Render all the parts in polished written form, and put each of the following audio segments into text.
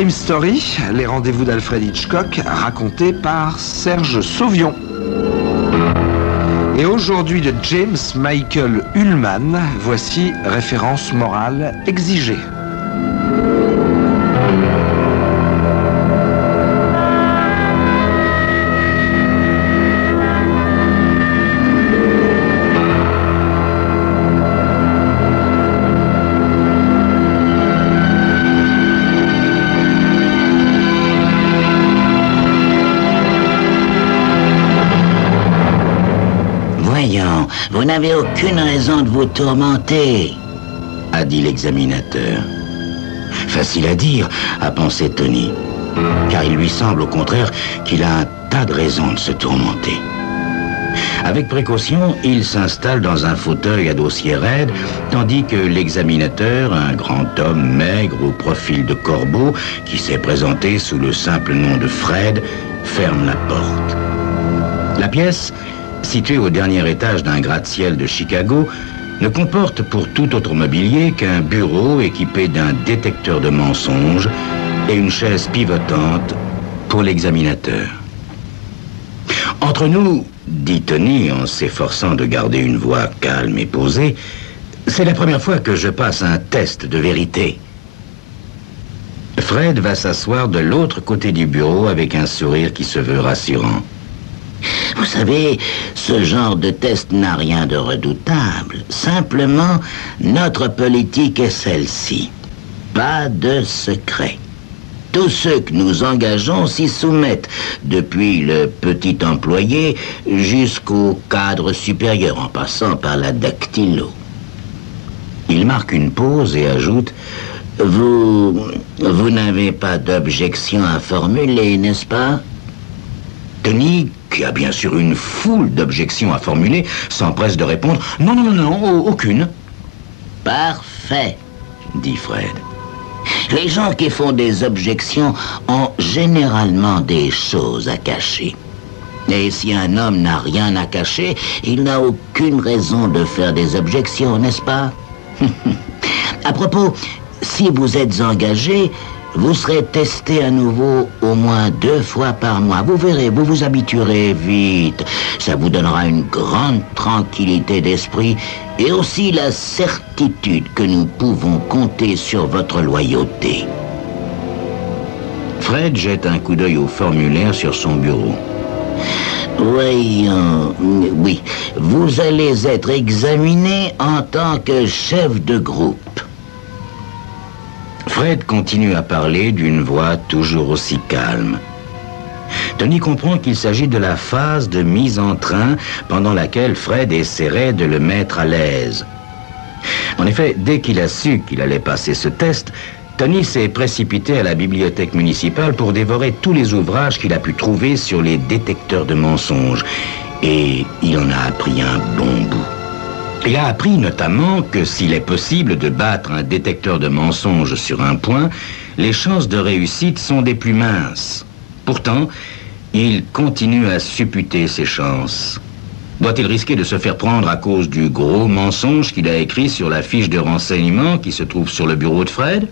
Crime Story, les rendez-vous d'Alfred Hitchcock, racontés par Serge Sauvion. Et aujourd'hui de James Michael Ullman, voici Référence morale exigée. Vous n'avez aucune raison de vous tourmenter, a dit l'examinateur. Facile à dire, a pensé Tony, car il lui semble au contraire qu'il a un tas de raisons de se tourmenter. Avec précaution, il s'installe dans un fauteuil à dossier raide, tandis que l'examinateur, un grand homme maigre au profil de corbeau, qui s'est présenté sous le simple nom de Fred, ferme la porte. La pièce, située au dernier étage d'un gratte-ciel de Chicago, ne comporte pour tout autre mobilier qu'un bureau équipé d'un détecteur de mensonges et une chaise pivotante pour l'examinateur. Entre nous, dit Tony en s'efforçant de garder une voix calme et posée, c'est la première fois que je passe un test de vérité. Fred va s'asseoir de l'autre côté du bureau avec un sourire qui se veut rassurant. Vous savez, ce genre de test n'a rien de redoutable. Simplement, notre politique est celle-ci. Pas de secret. Tous ceux que nous engageons s'y soumettent, depuis le petit employé jusqu'au cadre supérieur, en passant par la dactylo. Il marque une pause et ajoute « Vous n'avez pas d'objection à formuler, n'est-ce pas ?» Tony, qui a bien sûr une foule d'objections à formuler, s'empresse de répondre « Non, aucune. » « Parfait, » dit Fred. Les gens qui font des objections ont généralement des choses à cacher. Et si un homme n'a rien à cacher, il n'a aucune raison de faire des objections, n'est-ce pas? À propos, si vous êtes engagé, vous serez testé à nouveau au moins 2 fois par mois. Vous verrez, vous vous habituerez vite. Ça vous donnera une grande tranquillité d'esprit et aussi la certitude que nous pouvons compter sur votre loyauté. Fred jette un coup d'œil au formulaire sur son bureau. Voyons, oui, vous allez être examiné en tant que chef de groupe. Fred continue à parler d'une voix toujours aussi calme. Tony comprend qu'il s'agit de la phase de mise en train pendant laquelle Fred essaierait de le mettre à l'aise. En effet, dès qu'il a su qu'il allait passer ce test, Tony s'est précipité à la bibliothèque municipale pour dévorer tous les ouvrages qu'il a pu trouver sur les détecteurs de mensonges. Et il en a appris un bon bout. Il a appris notamment que s'il est possible de battre un détecteur de mensonges sur un point, les chances de réussite sont des plus minces. Pourtant, il continue à supputer ses chances. Doit-il risquer de se faire prendre à cause du gros mensonge qu'il a écrit sur la fiche de renseignement qui se trouve sur le bureau de Fred?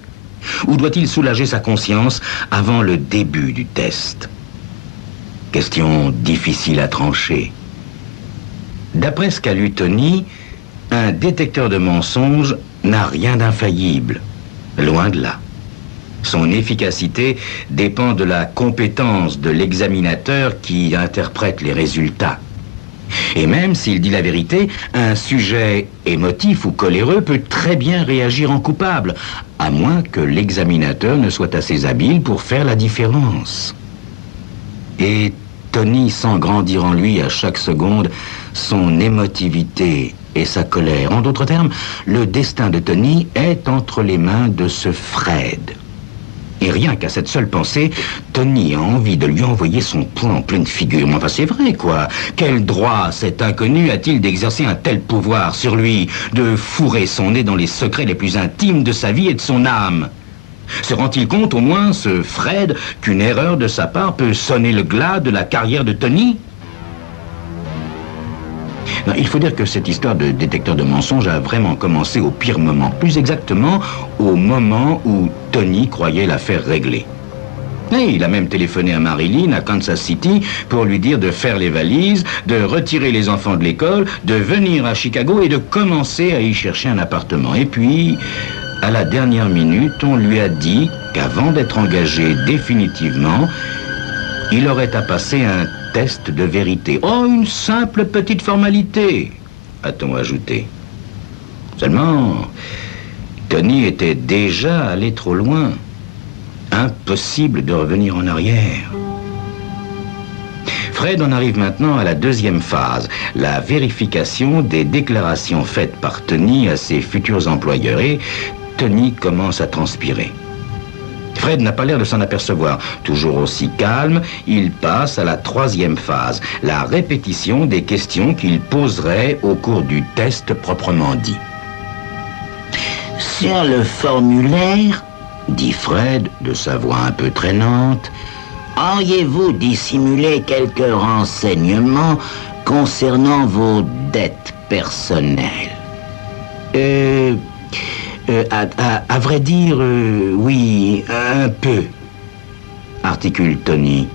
Ou doit-il soulager sa conscience avant le début du test? Question difficile à trancher. D'après ce qu'a lu Tony, un détecteur de mensonges n'a rien d'infaillible. Loin de là. Son efficacité dépend de la compétence de l'examinateur qui interprète les résultats. Et même s'il dit la vérité, un sujet émotif ou coléreux peut très bien réagir en coupable, à moins que l'examinateur ne soit assez habile pour faire la différence. Et Tony sent grandir en lui à chaque seconde son émotivité et sa colère. En d'autres termes, le destin de Tony est entre les mains de ce Fred. Et rien qu'à cette seule pensée, Tony a envie de lui envoyer son poing en pleine figure. Mais enfin, c'est vrai, quoi. Quel droit cet inconnu a-t-il d'exercer un tel pouvoir sur lui, de fourrer son nez dans les secrets les plus intimes de sa vie et de son âme? Se rend-il compte, au moins, ce Fred, qu'une erreur de sa part peut sonner le glas de la carrière de Tony? Non, il faut dire que cette histoire de détecteur de mensonges a vraiment commencé au pire moment. Plus exactement, au moment où Tony croyait l'affaire réglée. Et il a même téléphoné à Marilyn, à Kansas City, pour lui dire de faire les valises, de retirer les enfants de l'école, de venir à Chicago et de commencer à y chercher un appartement. Et puis, à la dernière minute, on lui a dit qu'avant d'être engagé définitivement, il aurait à passer un test de vérité. Oh, une simple petite formalité, a-t-on ajouté. Seulement, Tony était déjà allé trop loin. Impossible de revenir en arrière. Fred en arrive maintenant à la deuxième phase, la vérification des déclarations faites par Tony à ses futurs employeurs. Et Tony commence à transpirer. Fred n'a pas l'air de s'en apercevoir. Toujours aussi calme, il passe à la troisième phase, la répétition des questions qu'il poserait au cours du test proprement dit. Sur le formulaire, dit Fred de sa voix un peu traînante, auriez-vous dissimulé quelques renseignements concernant vos dettes personnelles? À vrai dire, oui, un peu, articule Tony,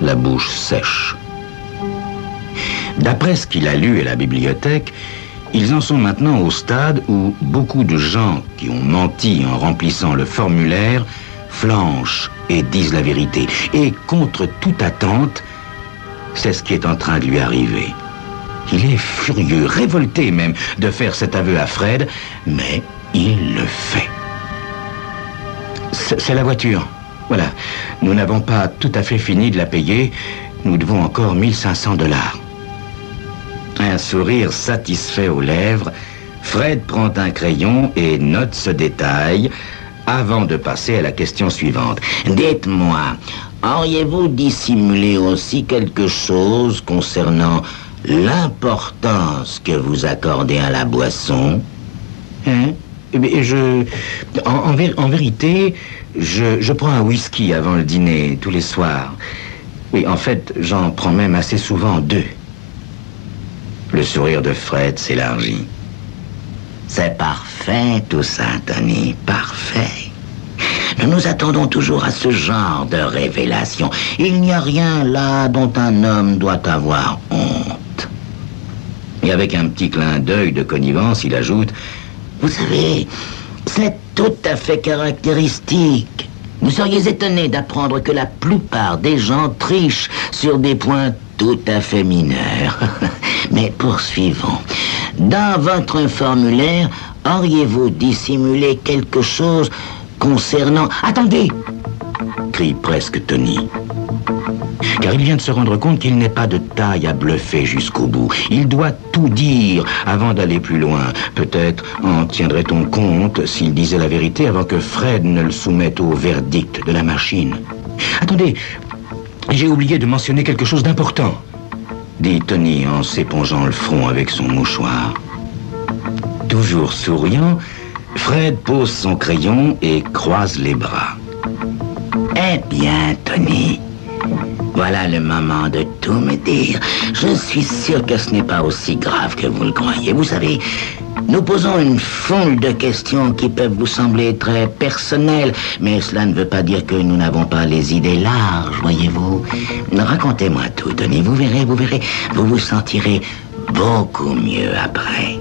la bouche sèche. D'après ce qu'il a lu à la bibliothèque, ils en sont maintenant au stade où beaucoup de gens qui ont menti en remplissant le formulaire flanchent et disent la vérité. Et contre toute attente, c'est ce qui est en train de lui arriver. Il est furieux, révolté même, de faire cet aveu à Fred, mais il le fait. C'est la voiture. Voilà. Nous n'avons pas tout à fait fini de la payer. Nous devons encore 1500 $. Un sourire satisfait aux lèvres, Fred prend un crayon et note ce détail avant de passer à la question suivante. Dites-moi, auriez-vous dissimulé aussi quelque chose concernant l'importance que vous accordez à la boisson? Hein? En vérité, je prends un whisky avant le dîner tous les soirs. Oui, en fait, j'en prends même assez souvent 2. Le sourire de Fred s'élargit. C'est parfait tout ça, Tony, parfait. Nous nous attendons toujours à ce genre de révélation. Il n'y a rien là dont un homme doit avoir honte. Et avec un petit clin d'œil de connivence, il ajoute... Vous savez, c'est tout à fait caractéristique. Vous seriez étonné d'apprendre que la plupart des gens trichent sur des points tout à fait mineurs. Mais poursuivons. Dans votre formulaire, auriez-vous dissimulé quelque chose concernant... Attendez! Crie presque Tony. Car il vient de se rendre compte qu'il n'est pas de taille à bluffer jusqu'au bout. Il doit tout dire avant d'aller plus loin. Peut-être en tiendrait-on compte s'il disait la vérité avant que Fred ne le soumette au verdict de la machine. Attendez, j'ai oublié de mentionner quelque chose d'important, dit Tony en s'épongeant le front avec son mouchoir. Toujours souriant, Fred pose son crayon et croise les bras. Eh bien, Tony, voilà le moment de tout me dire. Je suis sûr que ce n'est pas aussi grave que vous le croyez. Vous savez, nous posons une foule de questions qui peuvent vous sembler très personnelles, mais cela ne veut pas dire que nous n'avons pas les idées larges, voyez-vous. Racontez-moi tout, Tony, vous verrez, vous vous sentirez beaucoup mieux après.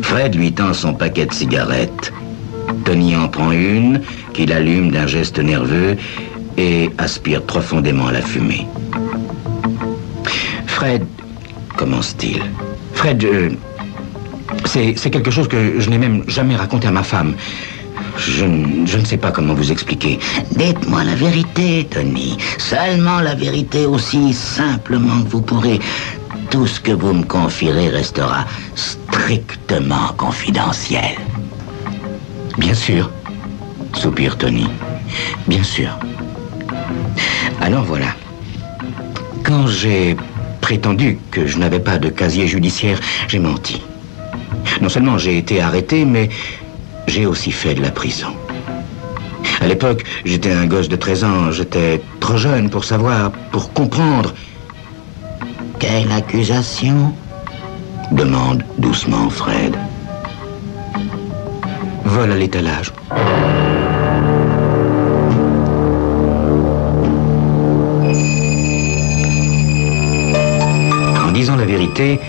Fred lui tend son paquet de cigarettes. Tony en prend une, qu'il allume d'un geste nerveux et aspire profondément la fumée. Fred, commence-t-il. Fred, c'est quelque chose que je n'ai même jamais raconté à ma femme. Je ne sais pas comment vous expliquer. Dites-moi la vérité, Tony. Seulement la vérité, aussi simplement que vous pourrez. Tout ce que vous me confierez restera strictement confidentiel. Bien sûr, soupire Tony. Bien sûr. Alors voilà. Quand j'ai prétendu que je n'avais pas de casier judiciaire, j'ai menti. Non seulement j'ai été arrêté, mais j'ai aussi fait de la prison. À l'époque, j'étais un gosse de 13 ans. J'étais trop jeune pour savoir, pour comprendre. Quelle accusation? Demande doucement Fred. Vol à l'étalage. vérité,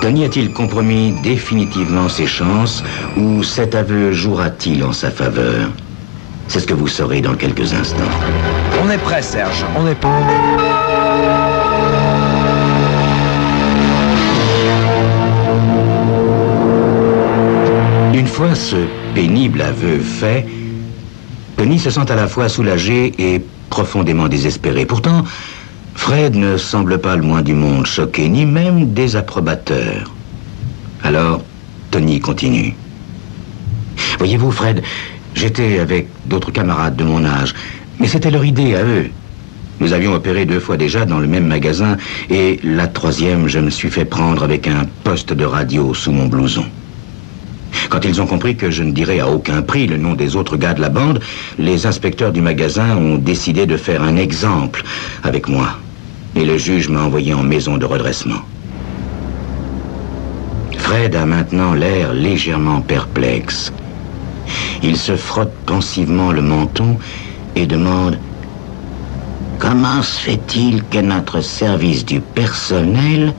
Tony a-t-il compromis définitivement ses chances ou cet aveu jouera-t-il en sa faveur? C'est ce que vous saurez dans quelques instants. On est prêt, Serge. On est prêt. Une fois ce pénible aveu fait, Tony se sent à la fois soulagé et profondément désespéré. Pourtant, Fred ne semble pas le moins du monde choqué, ni même désapprobateur. Alors, Tony continue. Voyez-vous, Fred, j'étais avec d'autres camarades de mon âge, mais c'était leur idée à eux. Nous avions opéré 2 fois déjà dans le même magasin, et la 3e, je me suis fait prendre avec un poste de radio sous mon blouson. Quand ils ont compris que je ne dirais à aucun prix le nom des autres gars de la bande, les inspecteurs du magasin ont décidé de faire un exemple avec moi. Et le juge m'a envoyé en maison de redressement. Fred a maintenant l'air légèrement perplexe. Il se frotte pensivement le menton et demande « Comment se fait-il que notre service du personnel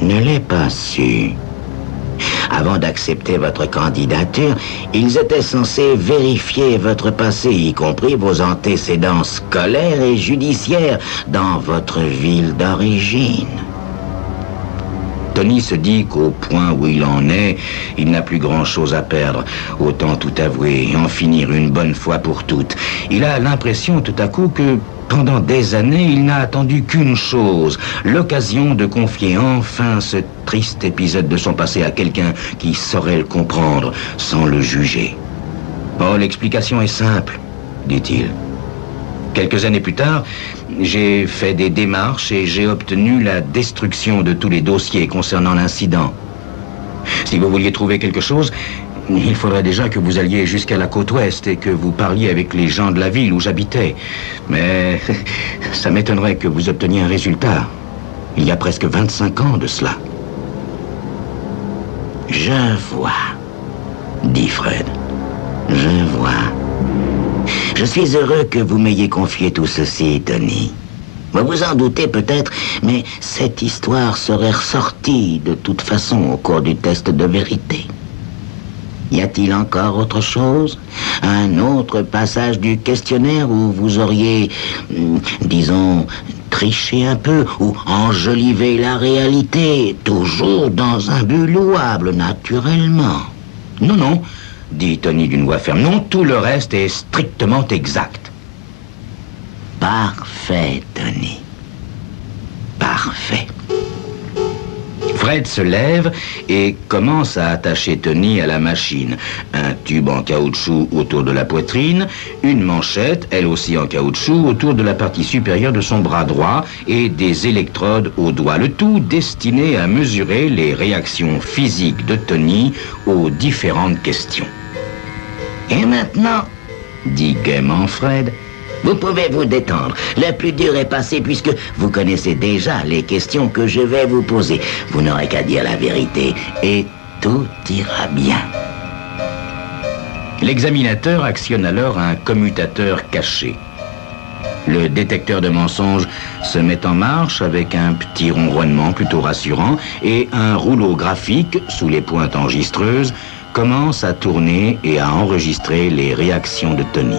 ne l'ait pas su ?» Avant d'accepter votre candidature, ils étaient censés vérifier votre passé, y compris vos antécédents scolaires et judiciaires dans votre ville d'origine. Tony se dit qu'au point où il en est, il n'a plus grand-chose à perdre. Autant tout avouer et en finir une bonne fois pour toutes. Il a l'impression tout à coup que pendant des années, il n'a attendu qu'une chose, l'occasion de confier enfin ce triste épisode de son passé à quelqu'un qui saurait le comprendre sans le juger. Oh, l'explication est simple, dit-il. Quelques années plus tard, j'ai fait des démarches et j'ai obtenu la destruction de tous les dossiers concernant l'incident. Si vous vouliez trouver quelque chose, il faudrait déjà que vous alliez jusqu'à la côte ouest et que vous parliez avec les gens de la ville où j'habitais. Mais ça m'étonnerait que vous obteniez un résultat. Il y a presque 25 ans de cela. Je vois, dit Fred. Je vois. Je suis heureux que vous m'ayez confié tout ceci, Tony. Vous vous en doutez peut-être, mais cette histoire serait ressortie de toute façon au cours du test de vérité. Y a-t-il encore autre chose? Un autre passage du questionnaire où vous auriez, disons, triché un peu ou enjolivé la réalité, toujours dans un but louable, naturellement? Non, non, dit Tony d'une voix ferme. Non, tout le reste est strictement exact. Parfait, Tony. Parfait. Fred se lève et commence à attacher Tony à la machine. Un tube en caoutchouc autour de la poitrine, une manchette, elle aussi en caoutchouc, autour de la partie supérieure de son bras droit et des électrodes aux doigts. Le tout destiné à mesurer les réactions physiques de Tony aux différentes questions. Et maintenant, dit gaiement Fred, vous pouvez vous détendre. Le plus dur est passé puisque vous connaissez déjà les questions que je vais vous poser. Vous n'aurez qu'à dire la vérité et tout ira bien. L'examinateur actionne alors un commutateur caché. Le détecteur de mensonges se met en marche avec un petit ronronnement plutôt rassurant et un rouleau graphique sous les pointes enregistreuses commence à tourner et à enregistrer les réactions de Tony.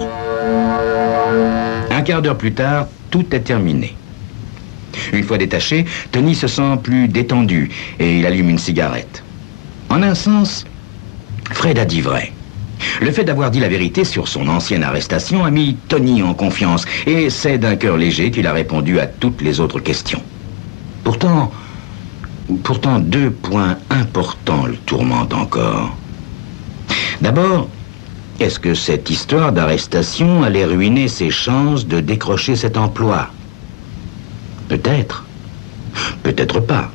Un quart d'heure plus tard, tout est terminé. Une fois détaché, Tony se sent plus détendu et il allume une cigarette. En un sens, Fred a dit vrai. Le fait d'avoir dit la vérité sur son ancienne arrestation a mis Tony en confiance et c'est d'un cœur léger qu'il a répondu à toutes les autres questions. Pourtant, 2 points importants le tourmentent encore. D'abord, est-ce que cette histoire d'arrestation allait ruiner ses chances de décrocher cet emploi? Peut-être. Peut-être pas.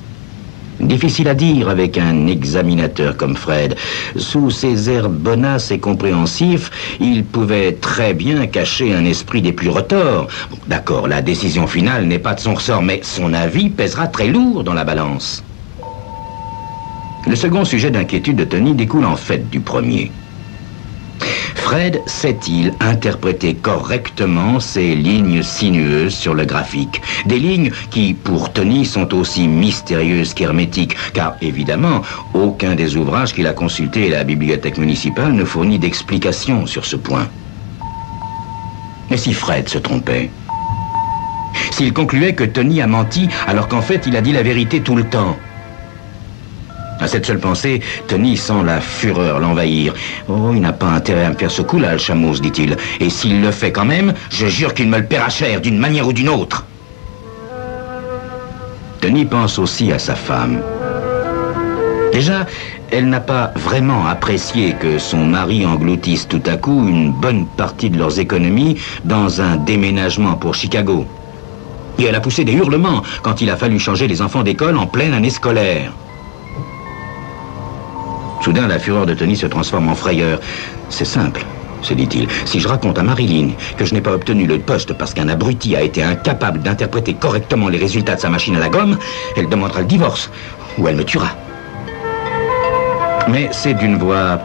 Difficile à dire avec un examinateur comme Fred. Sous ses airs bonasses et compréhensifs, il pouvait très bien cacher un esprit des plus retors. D'accord, la décision finale n'est pas de son ressort, mais son avis pèsera très lourd dans la balance. Le second sujet d'inquiétude de Tony découle en fait du premier. Fred sait-il interpréter correctement ces lignes sinueuses sur le graphique? Des lignes qui, pour Tony, sont aussi mystérieuses qu'hermétiques, car évidemment, aucun des ouvrages qu'il a consultés à la bibliothèque municipale ne fournit d'explication sur ce point. Mais si Fred se trompait? S'il concluait que Tony a menti alors qu'en fait il a dit la vérité tout le temps? À cette seule pensée, Tony sent la fureur l'envahir. Oh, il n'a pas intérêt à me faire ce coup-là, le chameau, dit-il. Et s'il le fait quand même, je jure qu'il me le paiera cher, d'une manière ou d'une autre. Tony pense aussi à sa femme. Déjà, elle n'a pas vraiment apprécié que son mari engloutisse tout à coup une bonne partie de leurs économies dans un déménagement pour Chicago. Et elle a poussé des hurlements quand il a fallu changer les enfants d'école en pleine année scolaire. Soudain, la fureur de Tony se transforme en frayeur. C'est simple, se dit-il. Si je raconte à Marilyn que je n'ai pas obtenu le poste parce qu'un abruti a été incapable d'interpréter correctement les résultats de sa machine à la gomme, elle demandera le divorce, ou elle me tuera. Mais c'est d'une voix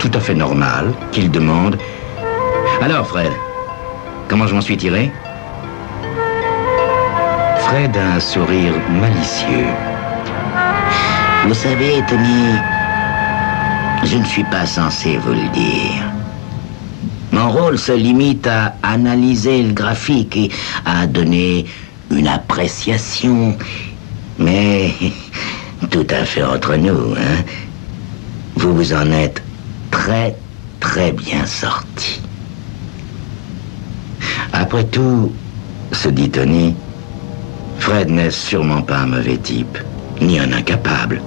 tout à fait normale qu'il demande « Alors, Fred, comment je m'en suis tiré ?» Fred a un sourire malicieux. « Vous savez, Tony, je ne suis pas censé vous le dire. Mon rôle se limite à analyser le graphique et à donner une appréciation. Mais tout à fait entre nous, hein. Vous vous en êtes très, très bien sorti. Après tout, se dit Tony, Fred n'est sûrement pas un mauvais type, ni un incapable.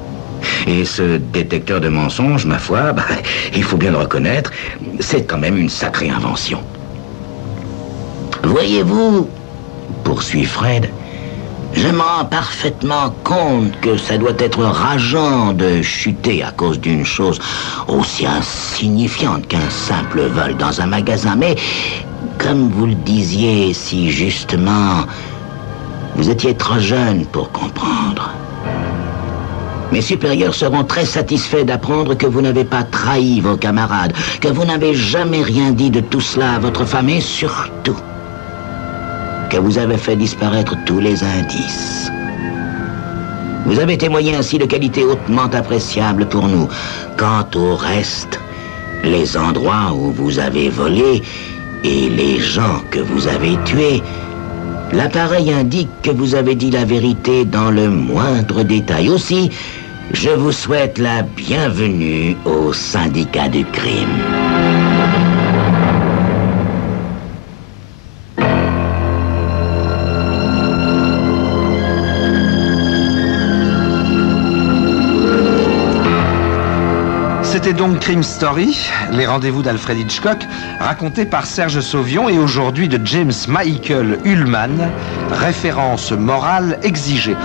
Et ce détecteur de mensonges, ma foi, il faut bien le reconnaître, c'est quand même une sacrée invention. Voyez-vous, poursuit Fred, je me rends parfaitement compte que ça doit être rageant de chuter à cause d'une chose aussi insignifiante qu'un simple vol dans un magasin. Mais, comme vous le disiez si justement, vous étiez trop jeune pour comprendre. Mes supérieurs seront très satisfaits d'apprendre que vous n'avez pas trahi vos camarades, que vous n'avez jamais rien dit de tout cela à votre femme et surtout que vous avez fait disparaître tous les indices. Vous avez témoigné ainsi de qualités hautement appréciables pour nous. Quant au reste, les endroits où vous avez volé et les gens que vous avez tués, l'appareil indique que vous avez dit la vérité dans le moindre détail. Aussi, je vous souhaite la bienvenue au syndicat du crime. C'était donc Crime Story, les rendez-vous d'Alfred Hitchcock, racontés par Serge Sauvion et aujourd'hui de James Michael Ullman, référence morale exigée.